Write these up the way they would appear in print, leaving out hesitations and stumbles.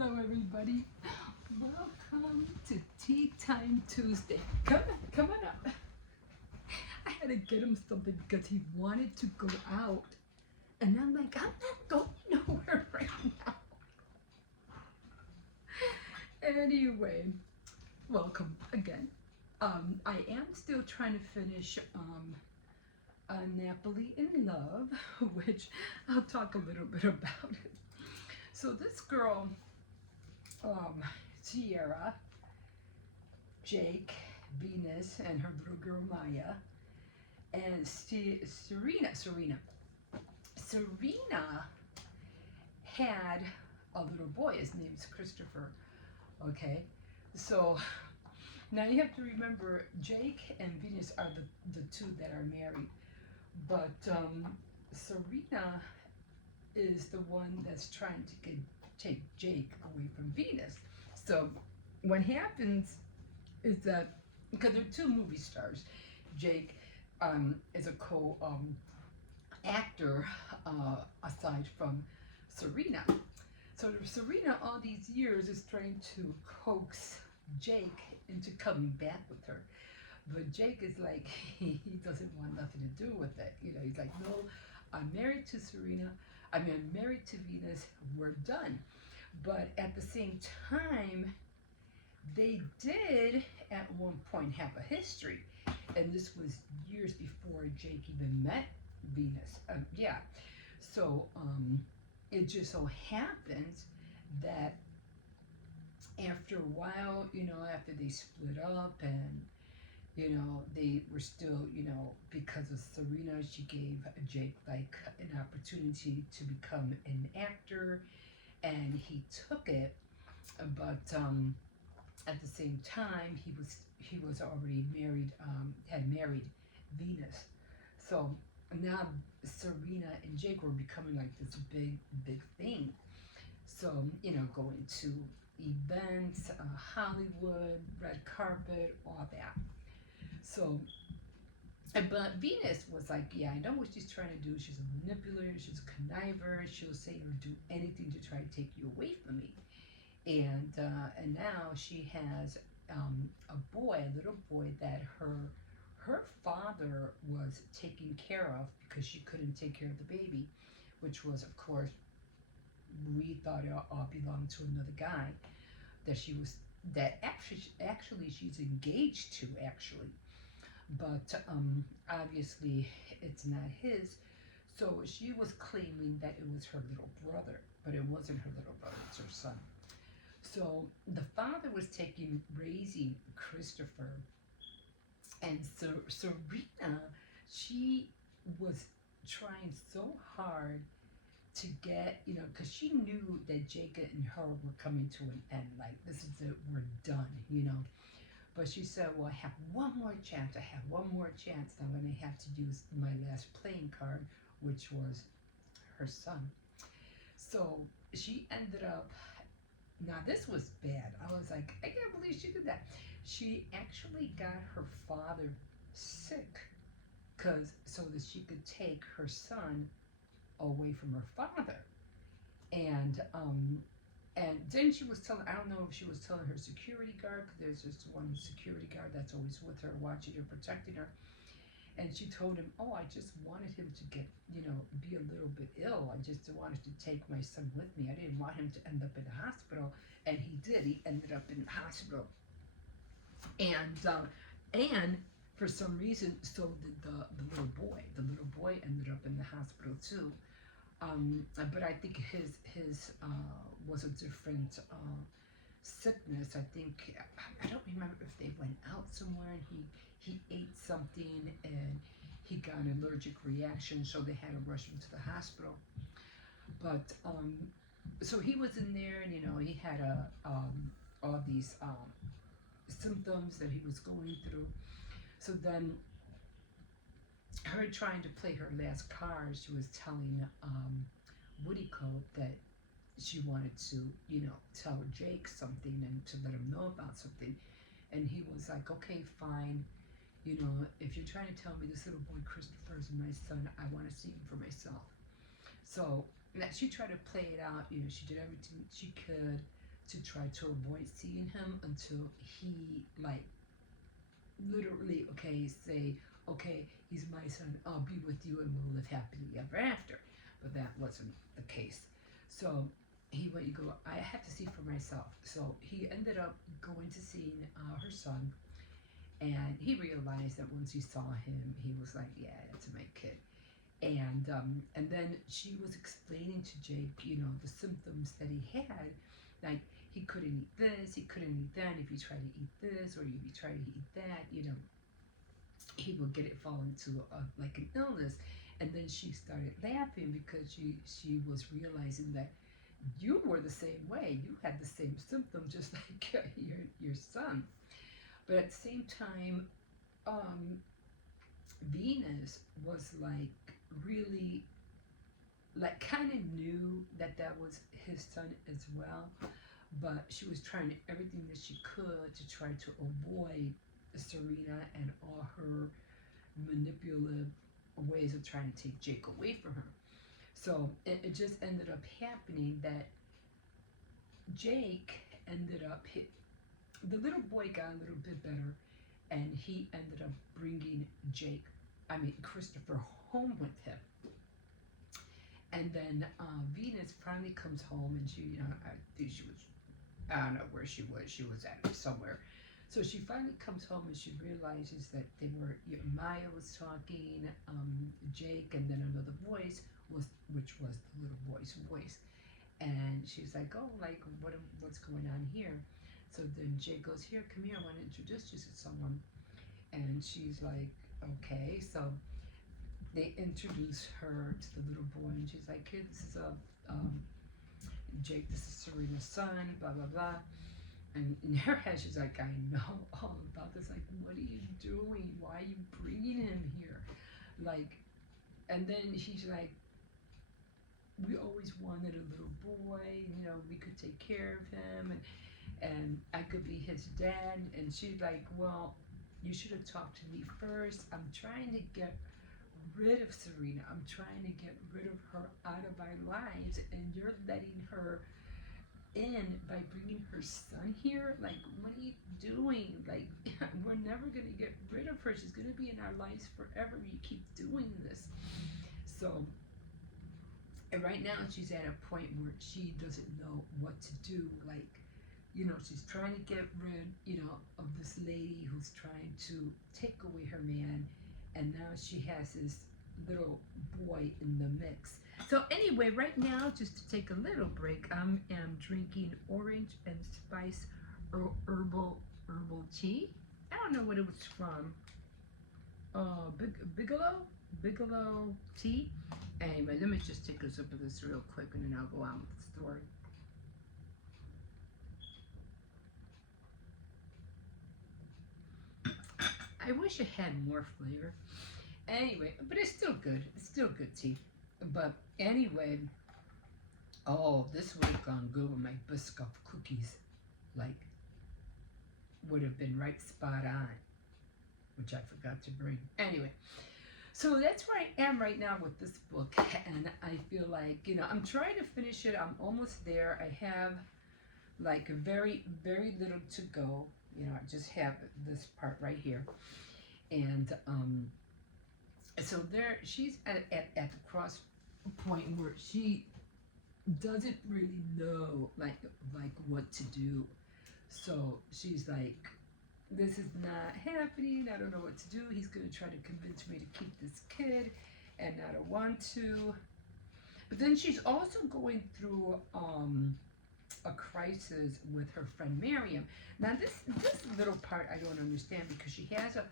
Hello, everybody. Welcome to Tea Time Tuesday. Come on up. I had to get him something because he wanted to go out, and I'm like, I'm not going nowhere right now. Anyway, welcome again. I am still trying to finish Napoli in Love, which I'll talk a little bit about it. So this girl, Sierra, Jake, Venus, and her little girl Maya, and Serena had a little boy. His name's Christopher. Okay, so now you have to remember Jake and Venus are the two that are married, but Serena is the one that's trying to take Jake away from Venus. So what happens is that because they're two movie stars, Jake is a co actor aside from Serena. So Serena, all these years, is trying to coax Jake into coming back with her. But Jake is like, he doesn't want nothing to do with it. You know, he's like, no, I'm married to Serena. I'm married to Venus. We're done. But at the same time, they did at one point have a history. And this was years before Jake even met Venus. Yeah. So it just so happens that after a while, you know, after they split up and you know, they were still, you know, because of Serena, she gave Jake like an opportunity to become an actor, and he took it. But at the same time, he was already married, had married Venus. So now Serena and Jake were becoming like this big thing. So you know, going to events, Hollywood, red carpet, all that. So, but Venus was like, yeah, I know what she's trying to do. She's a manipulator. She's a conniver. She'll say or do anything to try to take you away from me. And now she has a boy, a little boy that her father was taking care of because she couldn't take care of the baby, which was, of course, we thought it all belonged to another guy that she was that actually she's engaged to actually, but obviously it's not his. So she was claiming that it was her little brother, but it wasn't her little brother, it's her son. So the father was raising Christopher, and so Serena, she was trying so hard to get, you know, because she knew that Jacob and her were coming to an end. Like, this is it, we're done, you know. But she said, well, I have one more chance. I have one more chance. I'm going to have to use my last playing card, which was her son. So she ended up, now this was bad. I was like, I can't believe she did that. She actually got her father sick so that she could take her son away from her father. And then she was telling, I don't know if she was telling her security guard, because there's just one security guard that's always with her, watching her, protecting her. And she told him, oh, I just wanted him to get, you know, be a little bit ill. I just wanted to take my son with me. I didn't want him to end up in the hospital. And he did. He ended up in the hospital. And for some reason, so did the little boy. The little boy ended up in the hospital too. But I think his was a different sickness. I think I don't remember if they went out somewhere and he ate something and he got an allergic reaction, so they had to rush him to the hospital. But so he was in there, and you know he had all these symptoms that he was going through. So then her trying to play her last card, she was telling Woodiko that she wanted to, you know, tell Jake something and to let him know about something. And he was like, okay, fine. You know, if you're trying to tell me this little boy Christopher is my son, I want to see him for myself. So she tried to play it out. You know, she did everything she could to try to avoid seeing him until he like literally say, okay, he's my son, I'll be with you and we'll live happily ever after. But that wasn't the case. So he went, you go, I had to see for myself. So he ended up going to see her son, and he realized that once he saw him, he was like, yeah, that's my kid. And then she was explaining to Jake, the symptoms that he had, like he couldn't eat this, he couldn't eat that. If he tried to eat this or if he tried to eat that, he would get it fall into like an illness. And then she started laughing because she was realizing that you were the same way. You had the same symptom, just like your son. But at the same time, um, Venus was like really like kind of knew that that was his son as well, but she was trying everything that she could to try to avoid Serena and all her manipulative ways of trying to take Jake away from her. So it just ended up happening that Jake ended up the little boy got a little bit better, and he ended up bringing Christopher home with him. And then Venus finally comes home, and I think she was, I don't know where she was. She was at somewhere. So she finally comes home and she realizes that Maya was talking, Jake, and then another voice which was the little boy's voice. And she's like, oh, like what's going on here? So then Jake goes, here, come here, I want to introduce you to someone. And she's like, okay. So they introduce her to the little boy, and she's like, here, this is Jake, this is Serena's son, blah, blah, blah. And in her head, she's like, I know all about this. Like, what are you doing? Why are you bringing him here? Like, and then she's like, we always wanted a little boy, we could take care of him, and I could be his dad. And she's like, well, you should have talked to me first. I'm trying to get rid of Serena. I'm trying to get rid of her out of our lives, and you're letting her in by bringing her son here. Like, what are you doing? Like, we're never going to get rid of her. She's going to be in our lives forever. You keep doing this. So, and right now she's at a point where she doesn't know what to do. Like, she's trying to get rid, of this lady who's trying to take away her man, and now she has this little boy in the mix. So anyway, right now, just to take a little break, I am drinking orange and spice herbal tea. I don't know what it was from. Bigelow tea. Anyway, let me just take a sip of this real quick, and then I'll go on with the story. I wish it had more flavor. Anyway, but it's still good. It's still good tea. But anyway, oh, this would have gone good with my Biscoff cookies. Like, would have been right spot on, which I forgot to bring. Anyway, so that's where I am right now with this book, and I feel like, I'm trying to finish it. I'm almost there. I have like very, very little to go. I just have this part right here. And so there, she's at the cross point where she doesn't really know like what to do. So she's like, this is not happening. I don't know what to do. He's going to try to convince me to keep this kid, and I don't want to. But then she's also going through a crisis with her friend Miriam. Now this little part I don't understand, because she has a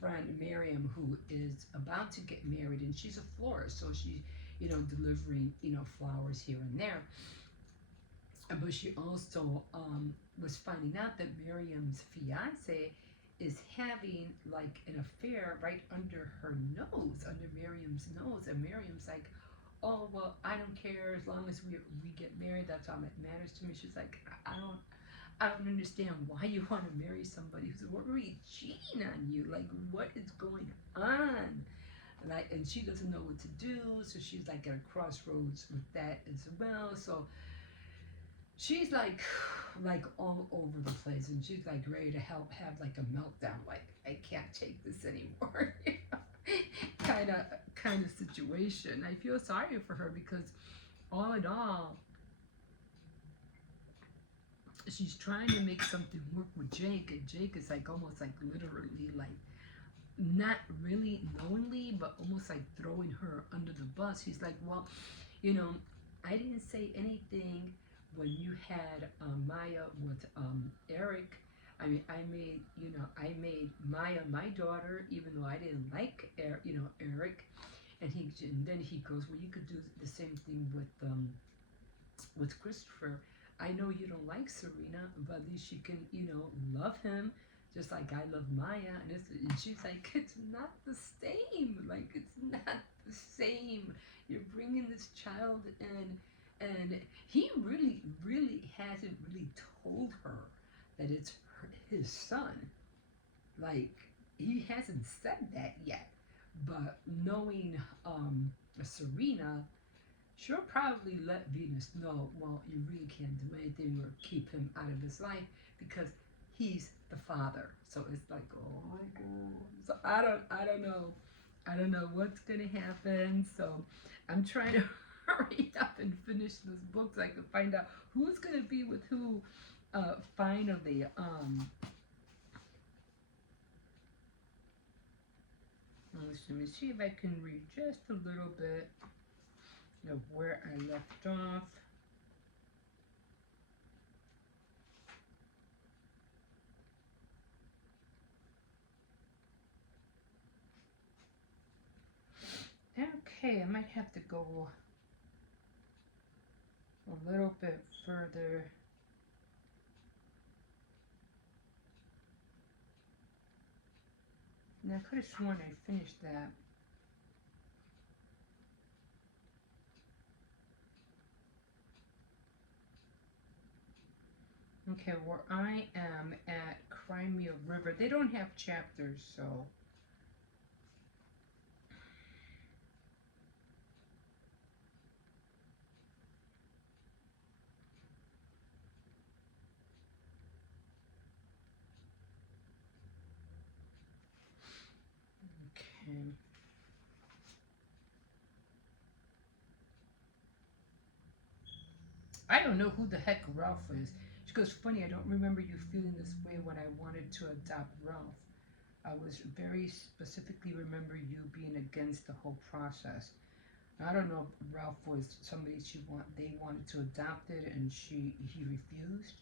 friend, Miriam, who is about to get married, and she's a florist, so she, delivering, flowers here and there. But she also was finding out that Miriam's fiance is having like an affair right under her nose, under Miriam's nose, and Miriam's like, oh, well, I don't care, as long as we get married, that's all that matters to me. She's like, I don't understand why you want to marry somebody who's already cheating on you. Like, what is going on? And she doesn't know what to do, so she's like at a crossroads with that as well. So she's like all over the place, and she's like ready to have like a meltdown, like I can't take this anymore. Kind of situation. I feel sorry for her because all in all, she's trying to make something work with Jake, and Jake is like almost like literally like not really knowingly, but almost like throwing her under the bus. He's like, well, you know, I didn't say anything when you had Maya with Eric. I mean, I made Maya my daughter, even though I didn't like, Eric. And then he goes, well, you could do the same thing with Christopher. I know you don't like Serena, but at least you can, love him just like I love Maya. And she's like, it's not the same. Like, it's not the same. You're bringing this child in, and he really, really hasn't really told her that it's his son. Like, he hasn't said that yet. But knowing Serena, she'll probably let Venus know, well, you really can't do anything or keep him out of his life because he's the father. So it's like, oh my god. So I don't know. I don't know what's gonna happen. So I'm trying to hurry up and finish this book so I can find out who's gonna be with who finally. Let me see if I can read just a little bit of where I left off. Okay, I might have to go a little bit further. Now, I could have sworn I finished that. Okay, where I am at Crimea River, they don't have chapters, so. Okay. I don't know who the heck Ralph is. She goes, funny, I don't remember you feeling this way when I wanted to adopt Ralph. I was very specifically remember you being against the whole process. I don't know if Ralph was somebody they wanted to adopt it and he refused.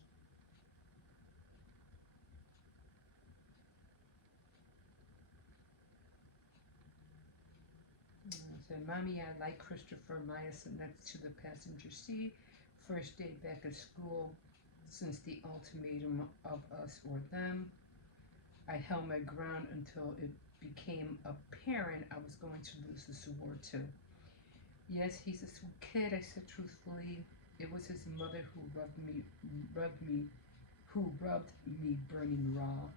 Said, Mommy, I like Christopher. Maya sat next to the passenger seat. First day back at school since the ultimatum of us or them. I held my ground until it became apparent I was going to lose this award too. Yes, he's a sweet kid, I said truthfully. It was his mother who rubbed me burning raw.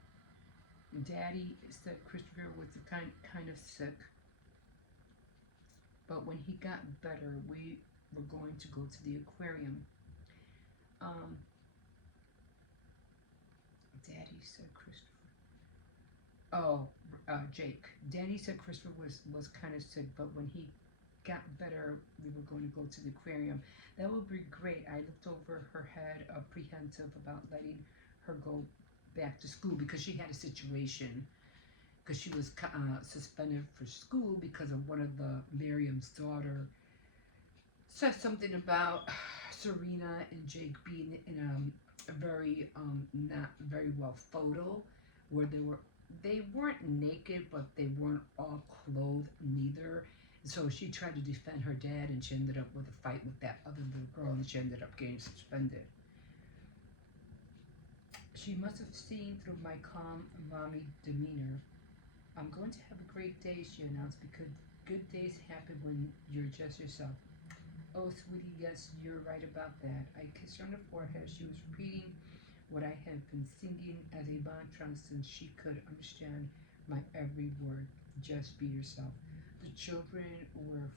Daddy said Christopher was kind of sick, but when he got better, we were going to go to the aquarium. Um, Daddy said Christopher. Oh, Jake. Daddy said Christopher was kind of sick, but when he got better, we were going to go to the aquarium. That would be great. I looked over her head, apprehensive about letting her go back to school because she had a situation. Because she was suspended for school because of one of the Miriam's daughter said something about Serena and Jake being in a very not very well photo where they weren't naked but they weren't all clothed neither. So she tried to defend her dad and she ended up with a fight with that other little girl and she ended up getting suspended. She must have seen through my calm mommy demeanor. I'm going to have a great day, she announced, because good days happen when you're just yourself. Oh, sweetie, yes, you're right about that. I kissed her on the forehead. She was repeating what I had been singing as a mantra since she could understand my every word. Just be yourself. The children were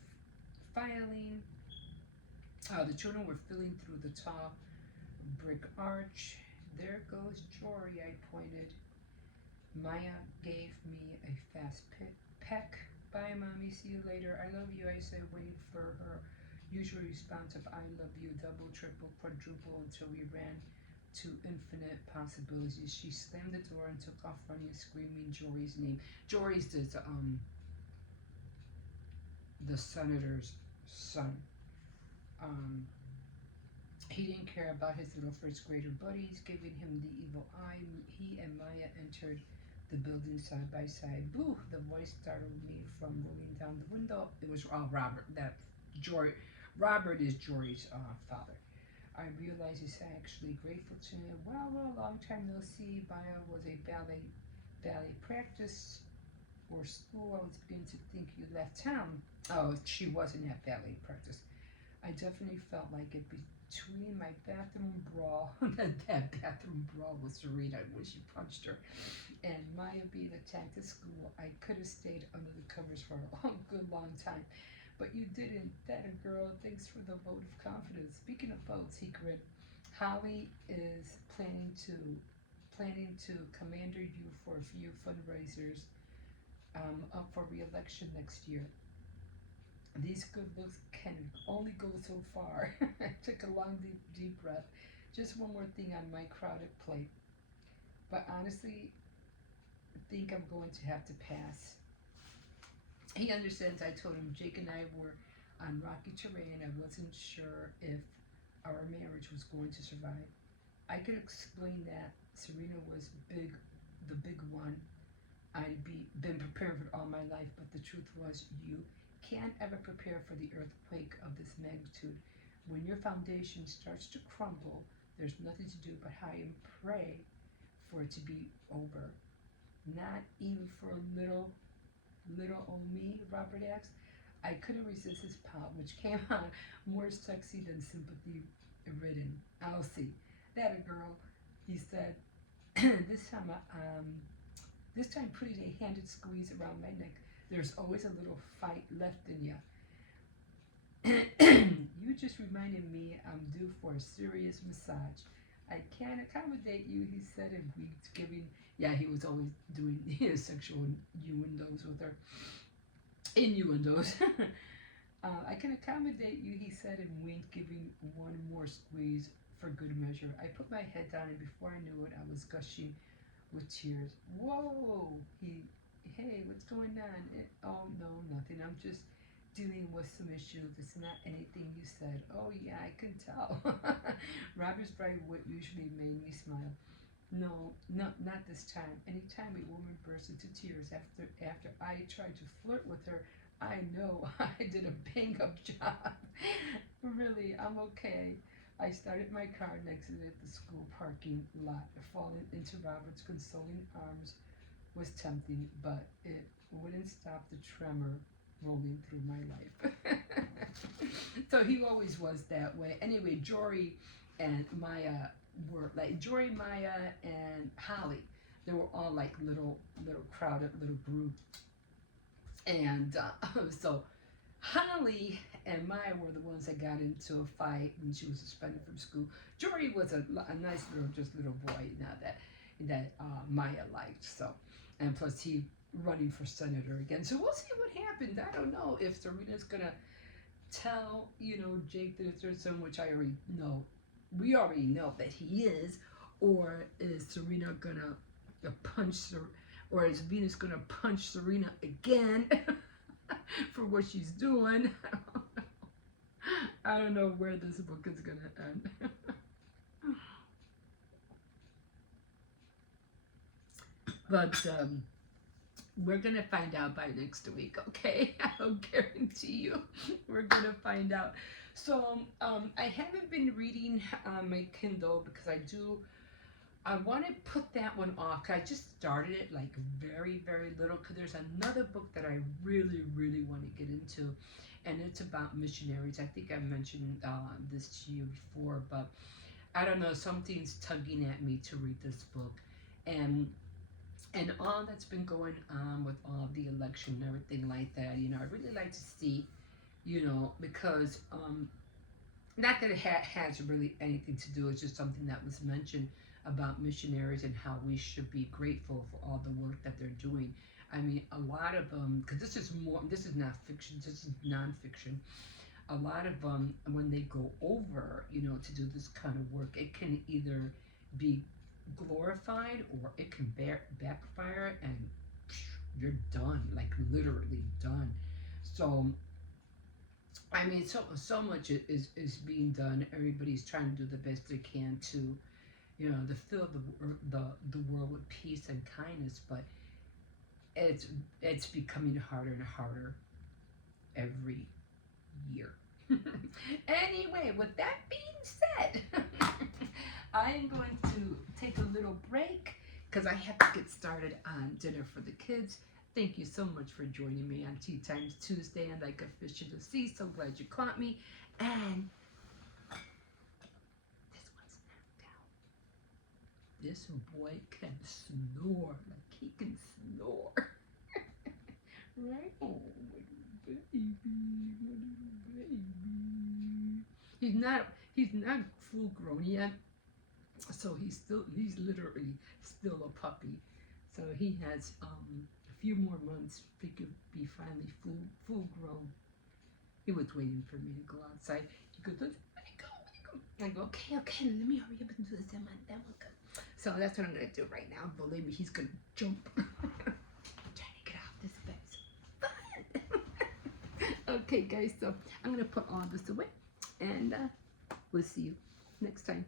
filing. The children were filing through the tall brick arch. There goes Jory, I pointed. Maya gave me a fast peck. Bye, Mommy. See you later. I love you, I said, waiting for her usual response of I love you, double, triple, quadruple, until we ran to infinite possibilities. She slammed the door and took off running, screaming Jory's name. Jory's the senator's son. Um, he didn't care about his little first grader buddies giving him the evil eye. He and Maya entered the building side by side. Boo! The voice startled me from rolling down the window. It was Robert. Robert is Jory's father. I realized he's actually grateful to me. Well, long time no see. Maya was a ballet practice or school. I was beginning to think you left town. Oh, she wasn't at ballet practice. I definitely felt like it between my bathroom brawl. that bathroom brawl was Serena when she punched her. And Maya being attacked at school. I could have stayed under the covers for a good long time. But you didn't. That girl. Thanks for the vote of confidence. Speaking of votes, he grinned. Holly is planning to commander you for a few fundraisers up for re-election next year. These good looks can only go so far. I took a long, deep breath. Just one more thing on my crowded plate. But honestly, I think I'm going to have to pass. He understands. I told him Jake and I were on rocky terrain. I wasn't sure if our marriage was going to survive. I could explain that Serena was the big one. Been preparing for it all my life, but the truth was you can't ever prepare for the earthquake of this magnitude. When your foundation starts to crumble, there's nothing to do but hide and pray for it to be over. Not even for a little old me, Robert asked. I couldn't resist his pout, which came out more sexy than sympathy ridden. I'll see. That a girl, he said. This time putting a handed squeeze around my neck. There's always a little fight left in you. You just reminded me I'm due for a serious massage. I can't accommodate you, he said in weeks, giving. Yeah, he was always doing his sexual innuendos with her. Innuendos. I can accommodate you, he said and winked, giving one more squeeze for good measure. I put my head down, and before I knew it, I was gushing with tears. Whoa! Hey, what's going on? Oh, no, nothing. I'm just dealing with some issues. It's not anything you said. Oh, yeah, I can tell. Robert's bright wit usually made me smile. No, not this time. Anytime a woman bursts into tears after I tried to flirt with her, I know I did a bang-up job. Really, I'm okay. I started my car and exited the school parking lot. Falling into Robert's consoling arms was tempting, but it wouldn't stop the tremor rolling through my life. So he always was that way. Anyway, Jory and Maya were like Jory, Maya, and Holly. They were all like little crowded little group, and so Holly and Maya were the ones that got into a fight when she was suspended from school. Jory was a nice little boy now that Maya liked. So, and plus he running for senator again. So we'll see what happens. I don't know if Serena's gonna tell Jake the third son, which I already know. We already know that he is, or is Serena gonna or is Venus gonna punch Serena again? For what she's doing. I don't know where this book is going to end. But we're going to find out by next week, okay? I'll guarantee you we're going to find out. So I haven't been reading my Kindle because I want to put that one off. I just started it like very, very little because there's another book that I really, really want to get into, and it's about missionaries. I think I mentioned this to you before, but I don't know, something's tugging at me to read this book, and all that's been going on with all the election and everything like that. I really like to see, because not that it has really anything to do. It's just something that was mentioned about missionaries and how we should be grateful for all the work that they're doing. I mean, a lot of them, because this is more, this is not fiction, this is nonfiction. A lot of them, when they go over, to do this kind of work, it can either be glorified or it can backfire, and you're done, like literally done. So I mean, so much is being done. Everybody's trying to do the best they can to, to fill the world with peace and kindness. But it's it's becoming harder and harder every year. Anyway, with that being said, I am going to take a little break because I have to get started on dinner for the kids. Thank you so much for joining me on Tea Times Tuesday and Like a Fish in the Sea. So glad you caught me. And this one's knocked out. This boy can snore. Like he can snore. Right? Oh, little baby. Little baby. He's not full grown yet. So he's literally still a puppy. So he has a few more months. He could be finally full grown. He was waiting for me to go outside. He goes, let me go, let me go. I go, okay, let me hurry up and do this. Then we'll go. So that's what I'm gonna do right now. Believe me, he's gonna jump. I'm trying to get off this bed. Fun. Okay, guys. So I'm gonna put all this away, and we'll see you next time.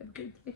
Have a good day.